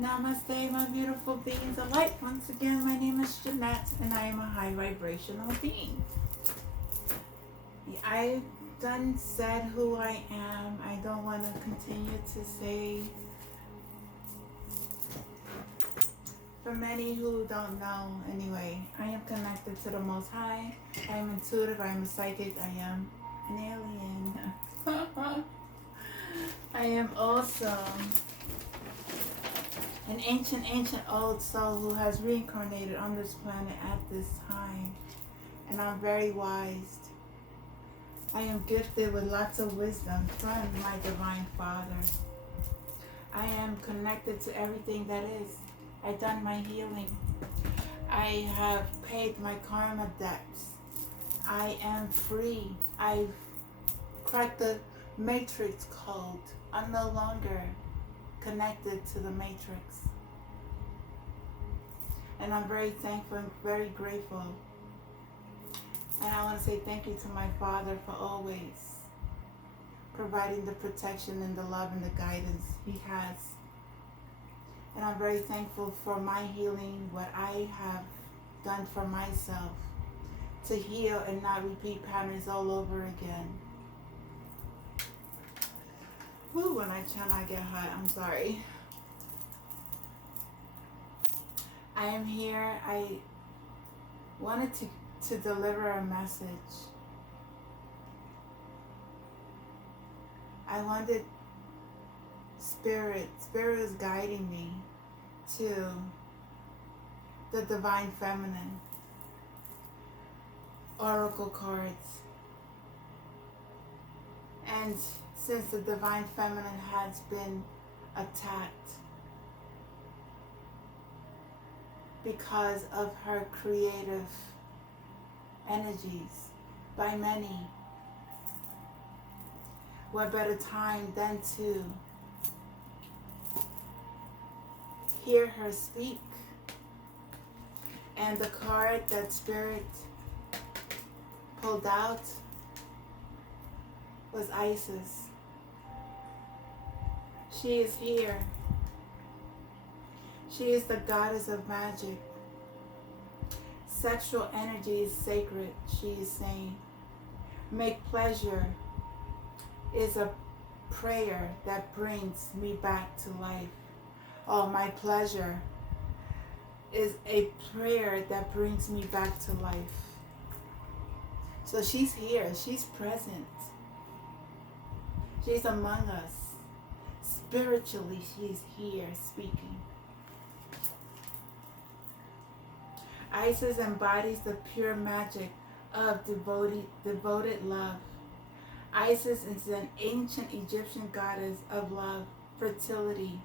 Namaste, my beautiful beings of light. Once again, my name is Jeanette, and I am a high vibrational being. I've done said who I am. I don't want to continue to say. For many who don't know, anyway, I am connected to the Most High. I am intuitive. I am a psychic. I am an alien. I am also an ancient old soul who has reincarnated on this planet at this time. And I'm very wise. I am gifted with lots of wisdom from my Divine Father. I am connected to everything that is. I've done my healing. I have paid my karma debts. I am free. I've cracked the matrix code. I'm no longer connected to the matrix. And I'm very thankful and very grateful. And I want to say thank you to my Father for always providing the protection and the love and the guidance He has. And I'm very thankful for my healing, what I have done for myself to heal and not repeat patterns all over again. Woo, when I channel, I get hot. I'm sorry. I am here. I wanted to deliver a message. I wanted Spirit is guiding me to the Divine Feminine Oracle cards. And since the Divine Feminine has been attacked because of her creative energies by many, what better time than to hear her speak? And the card that Spirit pulled out was Isis. She is here. She is the goddess of magic. Sexual energy is sacred, she is saying. Make pleasure is a prayer that brings me back to life. Oh, my pleasure is a prayer that brings me back to life. So she's here, she's present. She's among us. Spiritually, she's here speaking. Isis embodies the pure magic of devoted love. Isis is an ancient Egyptian goddess of love, fertility,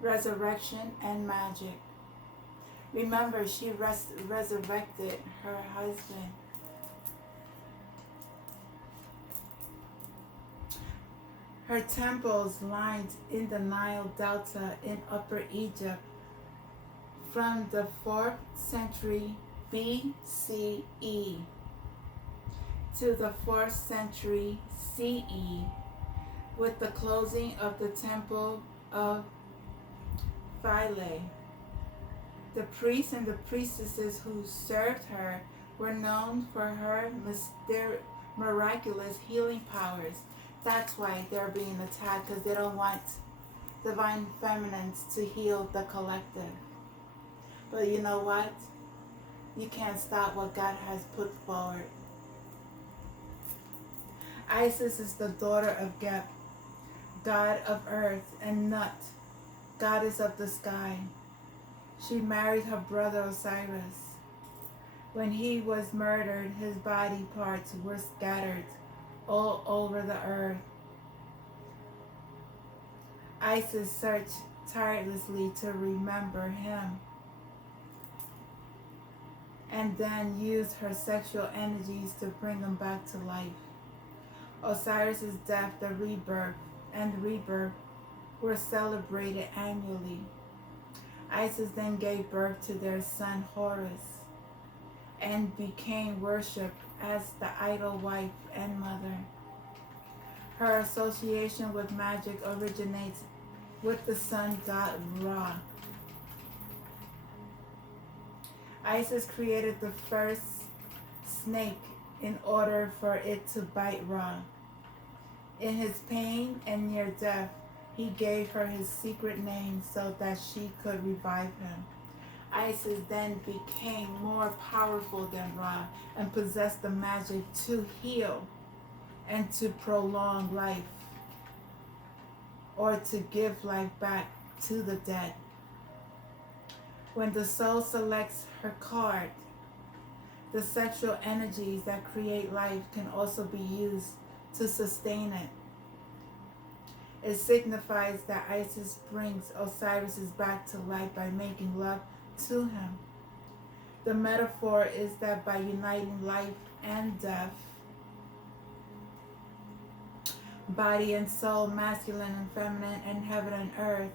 resurrection, and magic. Remember, she resurrected her husband. Her temples lined in the Nile Delta in Upper Egypt from the 4th century BCE to the 4th century CE, with the closing of the Temple of Philae. The priests and the priestesses who served her were known for her miraculous healing powers. That's why they're being attacked, because they don't want Divine Feminines to heal the collective. But you know what? You can't stop what God has put forward. Isis is the daughter of Geb, god of earth, and Nut, goddess of the sky. She married her brother Osiris. When he was murdered, his body parts were scattered all over the earth. Isis searched tirelessly to remember him, and then used her sexual energies to bring him back to life. Osiris's death, the rebirth, and rebirth were celebrated annually. Isis then gave birth to their son Horus and became worshipped as the idol wife and mother. Her association with magic originates with the sun god Ra. Isis created the first snake in order for it to bite Ra. In his pain and near death, he gave her his secret name so that she could revive him. Isis then became more powerful than Ra and possessed the magic to heal and to prolong life, or to give life back to the dead. When the soul selects her card, the sexual energies that create life can also be used to sustain it. It signifies that Isis brings Osiris back to life by making love to him. The metaphor is that by uniting life and death, body and soul, masculine and feminine, and heaven and earth,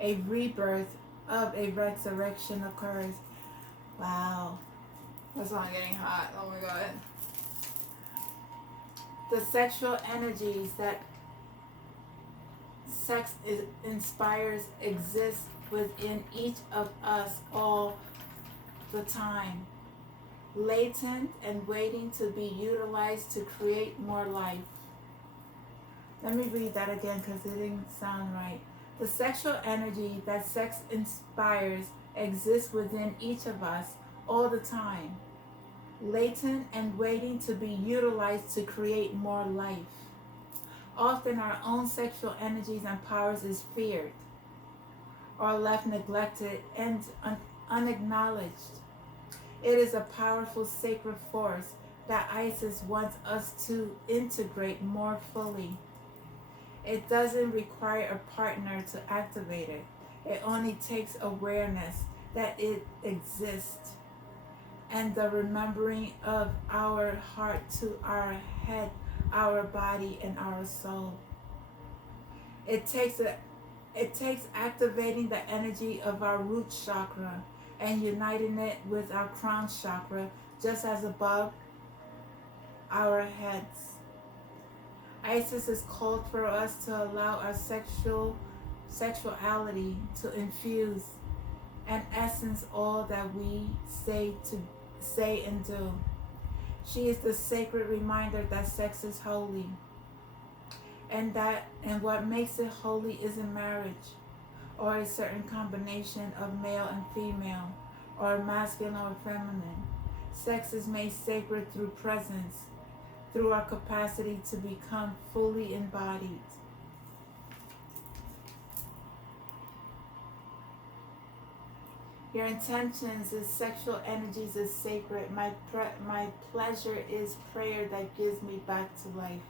a rebirth of a resurrection occurs. Wow. That's why I'm getting hot. Oh my god. The sexual energies that sex inspires exist within each of us all the time, latent and waiting to be utilized to create more life. Let me read that again because it didn't sound right. The sexual energy that sex inspires exists within each of us all the time, latent and waiting to be utilized to create more life. Often our own sexual energies and powers is feared or left neglected and unacknowledged. It is a powerful sacred force that Isis wants us to integrate more fully. It doesn't require a partner to activate it. It only takes awareness that it exists and the remembering of our heart to our head, our body, and our soul. It takes activating the energy of our root chakra and uniting it with our crown chakra just as above our heads. Isis is called for us to allow our sexuality to infuse and essence all that we say and do. She is the sacred reminder that sex is holy, and what makes it holy isn't marriage or a certain combination of male and female or masculine or feminine. Sex is made sacred through presence, through our capacity to become fully embodied. Your intentions is sexual energies is sacred. My pleasure is prayer that gives me back to life.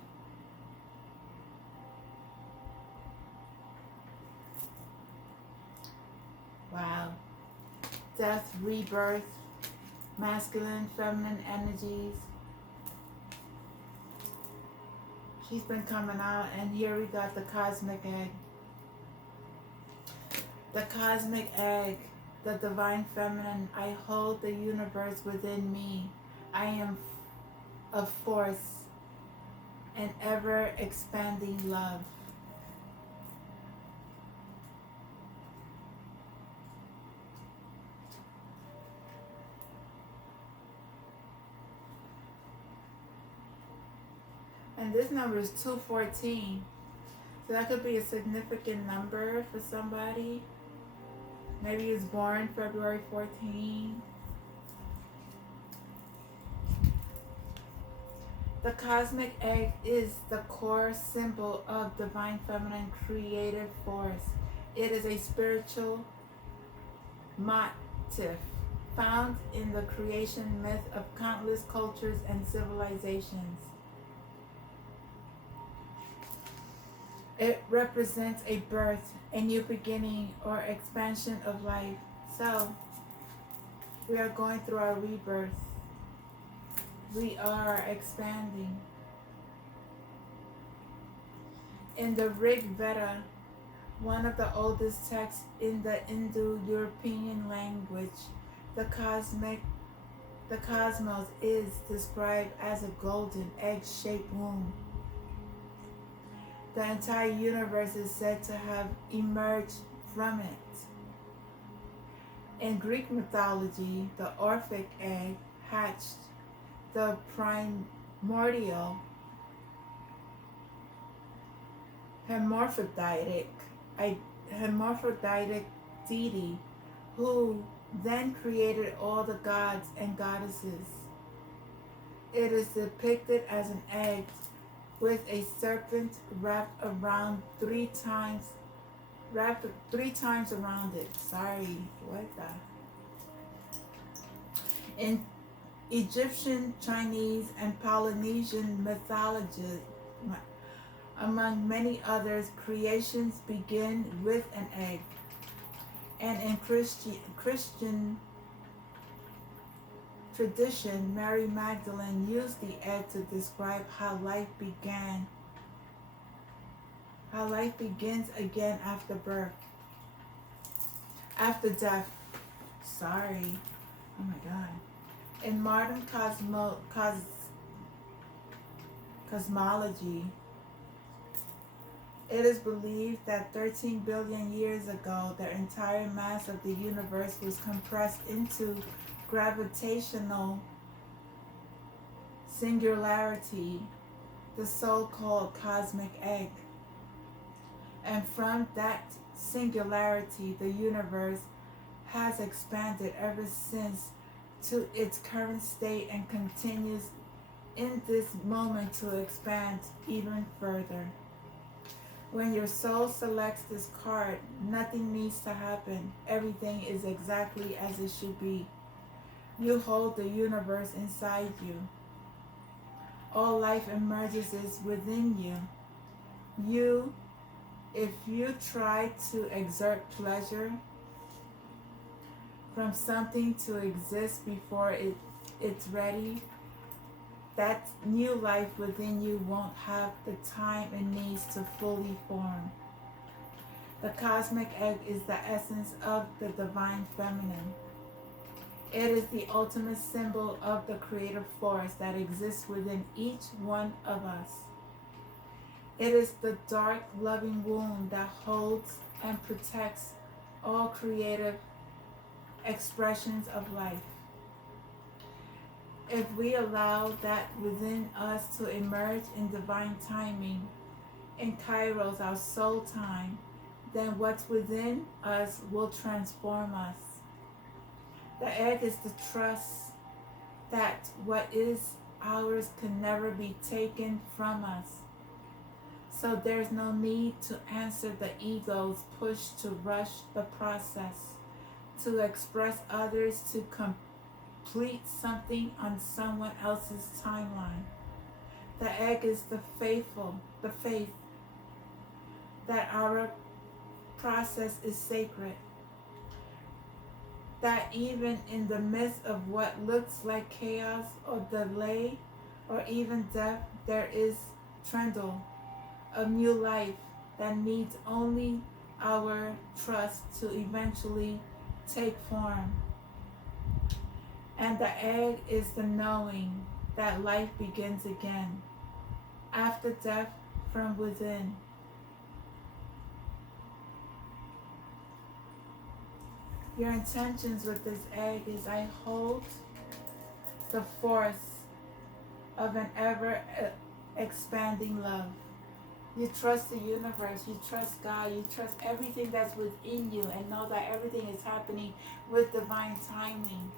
Wow. Death, rebirth, masculine, feminine energies. She's been coming out, and here we got the cosmic egg. The cosmic egg, the divine feminine. I hold the universe within me. I am a force, an ever expanding love. And this number is 214. So that could be a significant number for somebody. Maybe he was born February 14. The cosmic egg is the core symbol of divine feminine creative force. It is a spiritual motif found in the creation myth of countless cultures and civilizations. It represents a birth, a new beginning, or expansion of life. So, we are going through our rebirth. We are expanding. In the Rig Veda, one of the oldest texts in the Indo-European language, the cosmos is described as a golden egg-shaped womb. The entire universe is said to have emerged from it. In Greek mythology, the Orphic egg hatched the primordial hermaphroditic deity who then created all the gods and goddesses. It is depicted as an egg with a serpent wrapped three times around it. Sorry, what the? In Egyptian, Chinese, and Polynesian mythology, among many others, creations begin with an egg. And in Christian tradition, Mary Magdalene used the egg to describe how life begins again after birth, after death. Sorry. Oh my God. In modern cosmology, it is believed that 13 billion years ago, the entire mass of the universe was compressed into gravitational singularity, the so-called cosmic egg. And from that singularity, the universe has expanded ever since to its current state and continues in this moment to expand even further. When your soul selects this card, nothing needs to happen. Everything is exactly as it should be. You hold the universe inside you. All life emerges within you. If you try to exert pleasure from something to exist before it's ready, that new life within you won't have the time it needs to fully form. The cosmic egg is the essence of the divine feminine. It is the ultimate symbol of the creative force that exists within each one of us. It is the dark, loving womb that holds and protects all creative expressions of life. If we allow that within us to emerge in divine timing, in Kairos, our soul time, then what's within us will transform us. The egg is the trust that what is ours can never be taken from us. So there's no need to answer the ego's push to rush the process, to express others, to complete something on someone else's timeline. The egg is the faith that our process is sacred. That even in the midst of what looks like chaos or delay or even death, there is trendle of new life that needs only our trust to eventually take form. And the egg is the knowing that life begins again, after death from within. Your intentions with this egg is I hold the force of an ever expanding love. You trust the universe, you trust God, you trust everything that's within you and know that everything is happening with divine timing.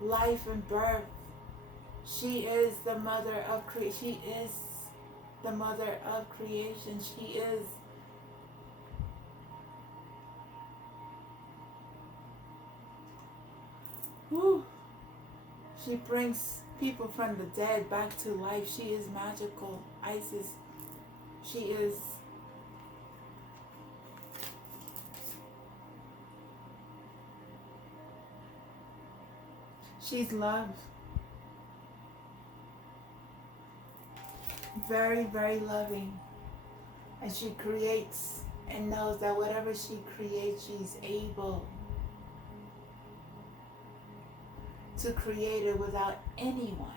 Life and birth. She is the mother of creation. She is the mother of creation. She is. Whew. She brings people from the dead back to life. She is magical. Isis. She is. She's love. Very, very loving. And she creates and knows that whatever she creates, she's able to create it without anyone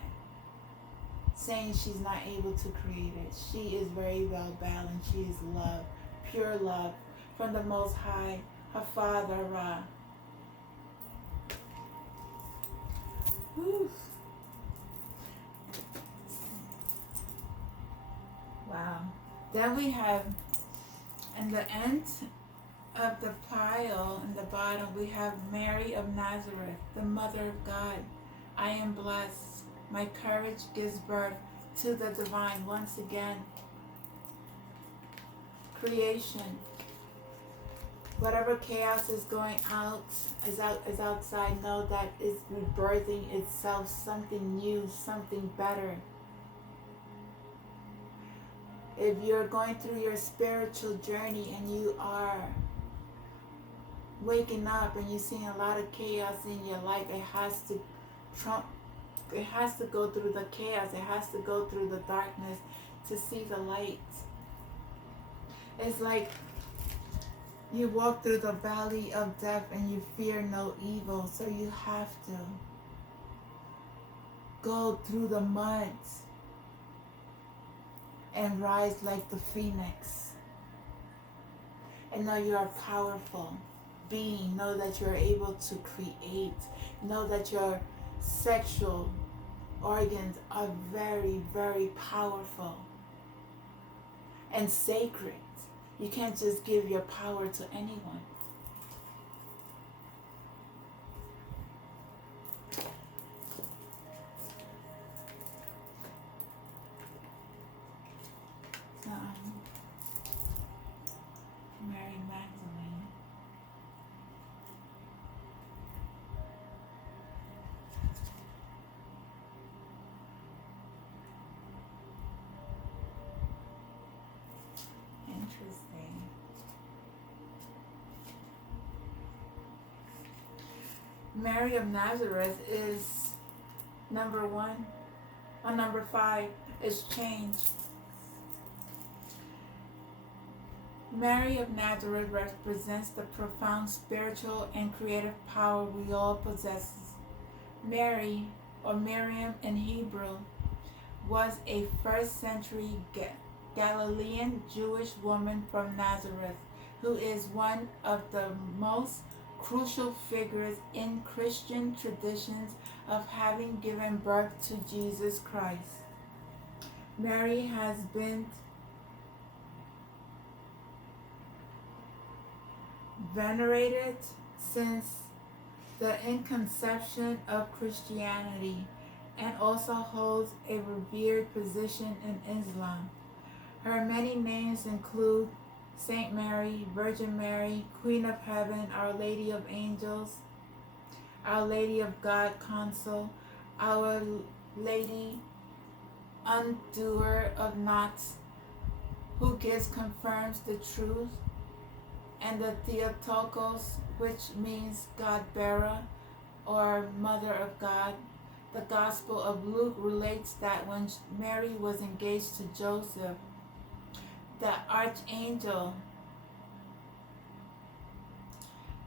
saying she's not able to create it. She is very well balanced. She is love, pure love from the Most High, her Father Ra. Whew. Wow. Then we have, in the end of the pile, in the bottom, we have Mary of Nazareth, the Mother of God. I am blessed. My courage gives birth to the divine. Once again, creation. Whatever chaos is going out, is outside, know that it's rebirthing itself, something new, something better. If you're going through your spiritual journey and you are waking up and you're seeing a lot of chaos in your life, it has to go through the chaos. It has to go through the darkness to see the light. It's like you walk through the valley of death and you fear no evil. So you have to go through the mud and rise like the phoenix. And know you are powerful being. Know that you're able to create. Know that your sexual organs are very, very powerful and sacred. You can't just give your power to anyone. So, Mary Magdalene. Interesting. Mary of Nazareth is number 1. On number 5 is change. Mary of Nazareth represents the profound spiritual and creative power we all possess. Mary, or Miriam in Hebrew, was a first century Galilean Jewish woman from Nazareth who is one of the most crucial figures in Christian traditions of having given birth to Jesus Christ. Mary has been venerated since the inception of Christianity and also holds a revered position in Islam. Her many names include Saint Mary, Virgin Mary, Queen of Heaven, Our Lady of Angels, Our Lady of God Counsel, Our Lady Undoer of Knots, who confirms the truth, and the Theotokos, which means God-bearer or Mother of God. The Gospel of Luke relates that when Mary was engaged to Joseph, the archangel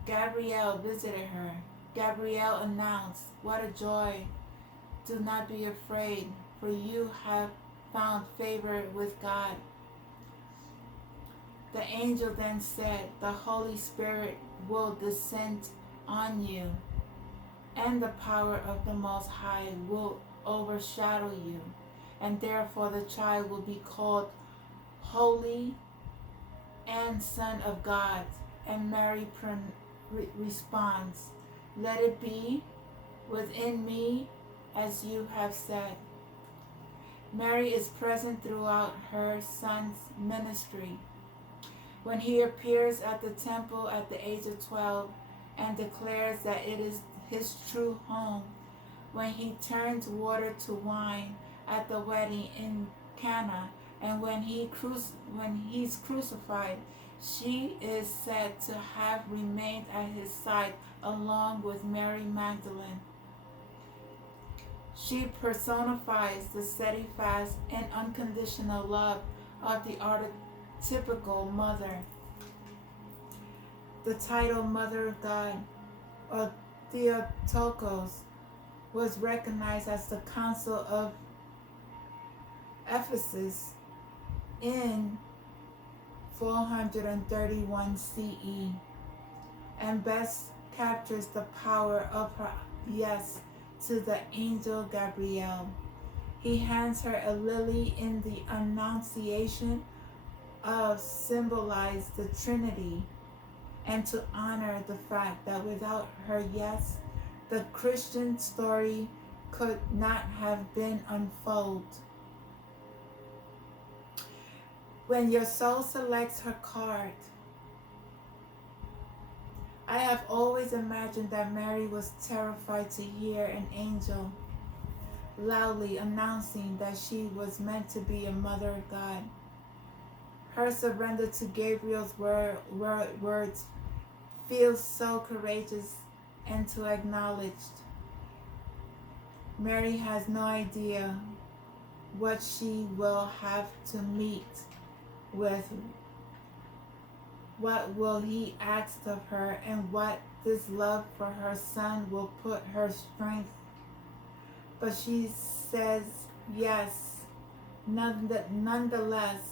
Gabriel visited her. Gabriel announced, "What a joy! Do not be afraid, for you have found favor with God." The angel then said, "The Holy Spirit will descend on you, and the power of the Most High will overshadow you, and therefore the child will be called Holy and Son of God." And Mary responds, "Let it be within me as you have said." Mary is present throughout her son's ministry. When he appears at the temple at the age of 12 and declares that it is his true home, when he turns water to wine at the wedding in Cana, and when he's crucified, she is said to have remained at his side along with Mary Magdalene. She personifies the steadfast and unconditional love of the archetypical mother. The title Mother of God, or Theotokos, was recognized as the Council of Ephesus in 431 CE, and best captures the power of her yes to the angel Gabriel. He hands her a lily in the Annunciation of symbolize the Trinity, and to honor the fact that without her yes, the Christian story could not have been unfolded. When your soul selects her card, I have always imagined that Mary was terrified to hear an angel loudly announcing that she was meant to be a mother of God. Her surrender to Gabriel's words feels so courageous and to acknowledged. Mary has no idea what she will have to meet with. What will he ask of her, and what this love for her son will put her strength. But she says yes, nonetheless,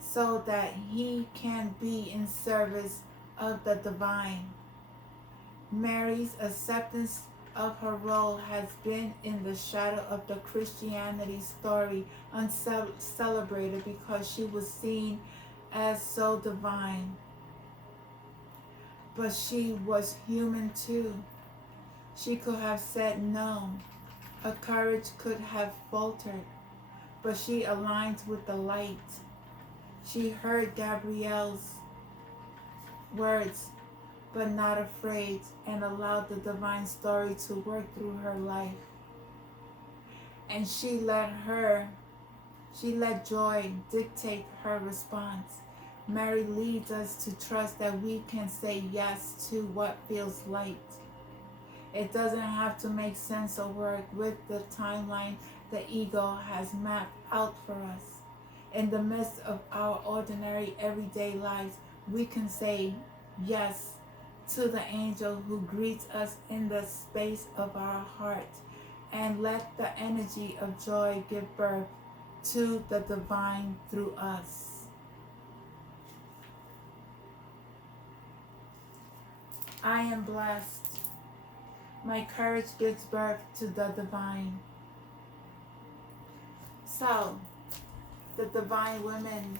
so that he can be in service of the divine. Mary's acceptance of her role has been in the shadow of the Christianity story uncelebrated because she was seen as so divine. But she was human too. She could have said no. Her courage could have faltered, but she aligned with the light. She heard Gabriel's words, but not afraid, and allowed the divine story to work through her life. And she let joy dictate her response. Mary leads us to trust that we can say yes to what feels light. It doesn't have to make sense or work with the timeline the ego has mapped out for us. In the midst of our ordinary everyday lives, we can say yes to the angel who greets us in the space of our heart, and let the energy of joy give birth to the divine through us. I am blessed. My courage gives birth to the divine. So, the divine women,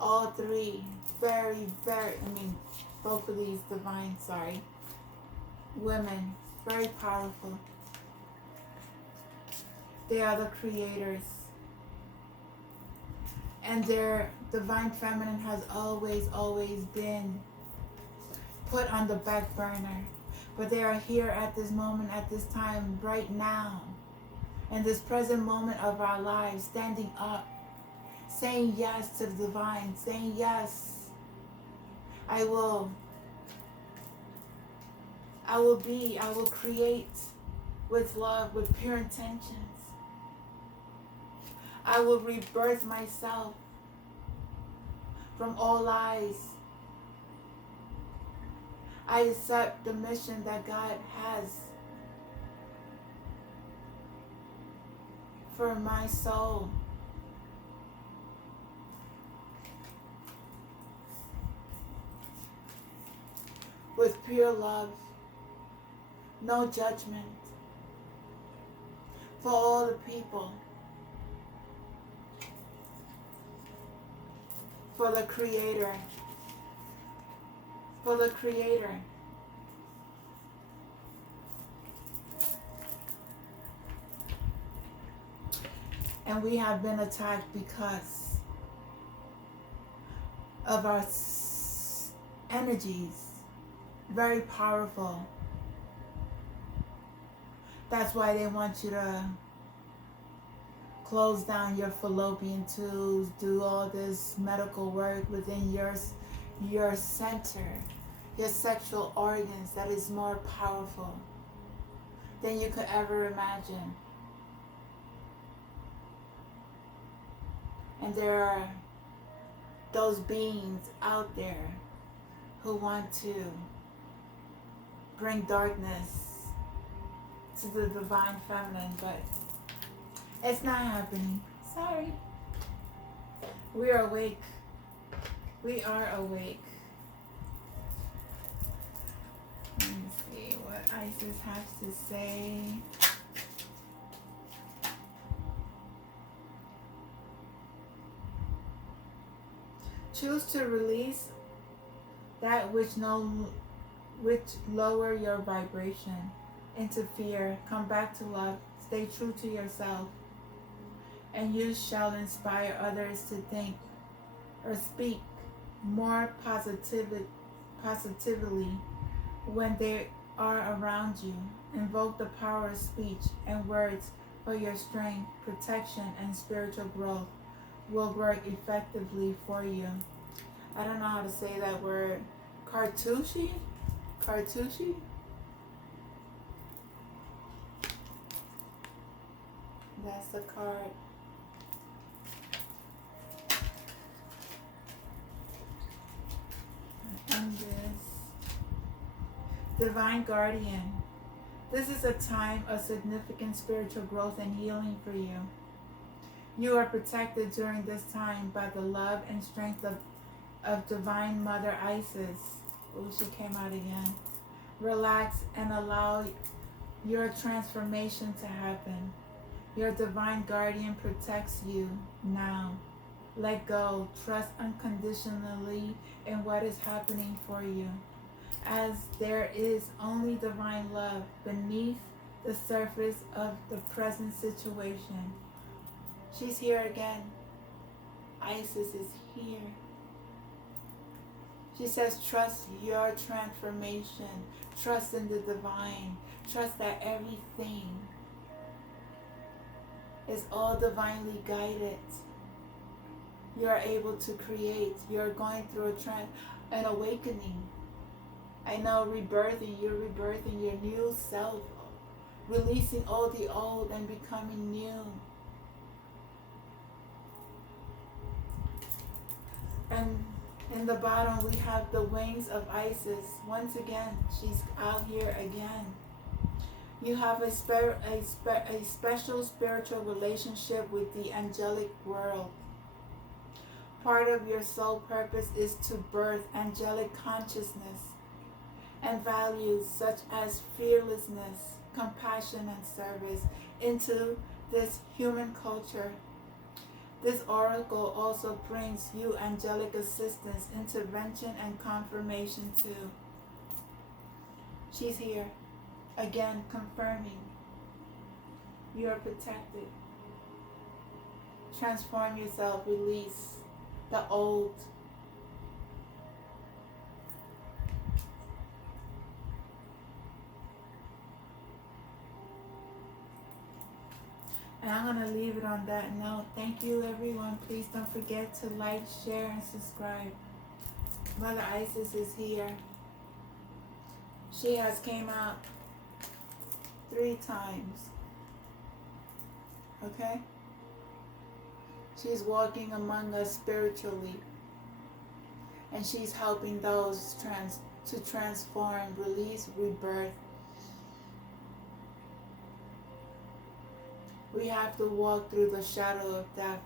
all three, both of these divine, women, very powerful. They are the creators. And their divine feminine has always been put on the back burner. But they are here at this moment, at this time, right now, in this present moment of our lives, standing up, saying yes to the divine, saying yes. I will create with love, with pure intentions. I will rebirth myself from all lies. I accept the mission that God has for my soul. With pure love, no judgment, for all the people, for the Creator. For the Creator. And we have been attacked because of our energies, very powerful. That's why they want you to close down your fallopian tubes, do all this medical work within your center, your sexual organs, that is more powerful than you could ever imagine. And there are those beings out there who want to bring darkness to the divine feminine, but It's not happening. Sorry. We are awake. We are awake. Let me see what Isis has to say. Choose to release that which lower your vibration into fear. Come back to love. Stay true to yourself. And you shall inspire others to think or speak more positively when they are around you. Invoke the power of speech and words for your strength, protection, and spiritual growth will work effectively for you. I don't know how to say that word. Cartouche? Cartouche? That's the card. And this. Divine Guardian. This is a time of significant spiritual growth and healing for you. You are protected during this time by the love and strength of Divine Mother Isis. Oh, she came out again. Relax and allow your transformation to happen. Your Divine Guardian protects you now. Let go. Trust unconditionally in what is happening for you, as there is only divine love beneath the surface of the present situation. She's here again. Isis is here. She says, trust your transformation. Trust in the divine. Trust that everything is all divinely guided. You are able to create. You're going through an awakening. I know, rebirthing. You're rebirthing your new self. Releasing all the old and becoming new. And in the bottom, we have the wings of Isis. Once again, she's out here again. You have a special spiritual relationship with the angelic world. Part of your soul purpose is to birth angelic consciousness and values such as fearlessness, compassion, and service into this human culture. This oracle also brings you angelic assistance, intervention, and confirmation too. She's here, again confirming you are protected. Transform yourself, release the old. And I'm going to leave it on that note. Thank you, everyone. Please don't forget to like, share, and subscribe. Mother Isis is here. She has came out 3 times. Okay? She's walking among us spiritually. And she's helping those to transform, release, rebirth. We have to walk through the shadow of death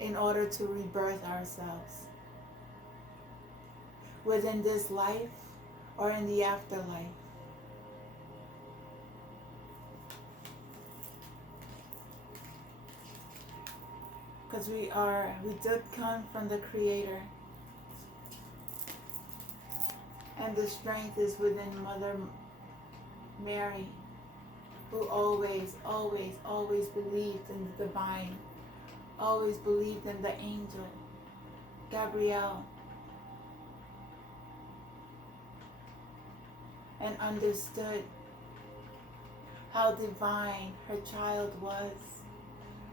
in order to rebirth ourselves. Within this life or in the afterlife. Because we did come from the Creator. And the strength is within Mother Mary, who always, always, always believed in the divine, always believed in the angel, Gabrielle, and understood how divine her child was,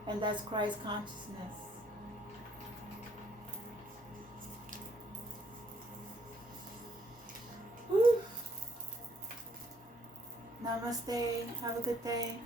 and that's Christ consciousness. Whew. Namaste. Have a good day.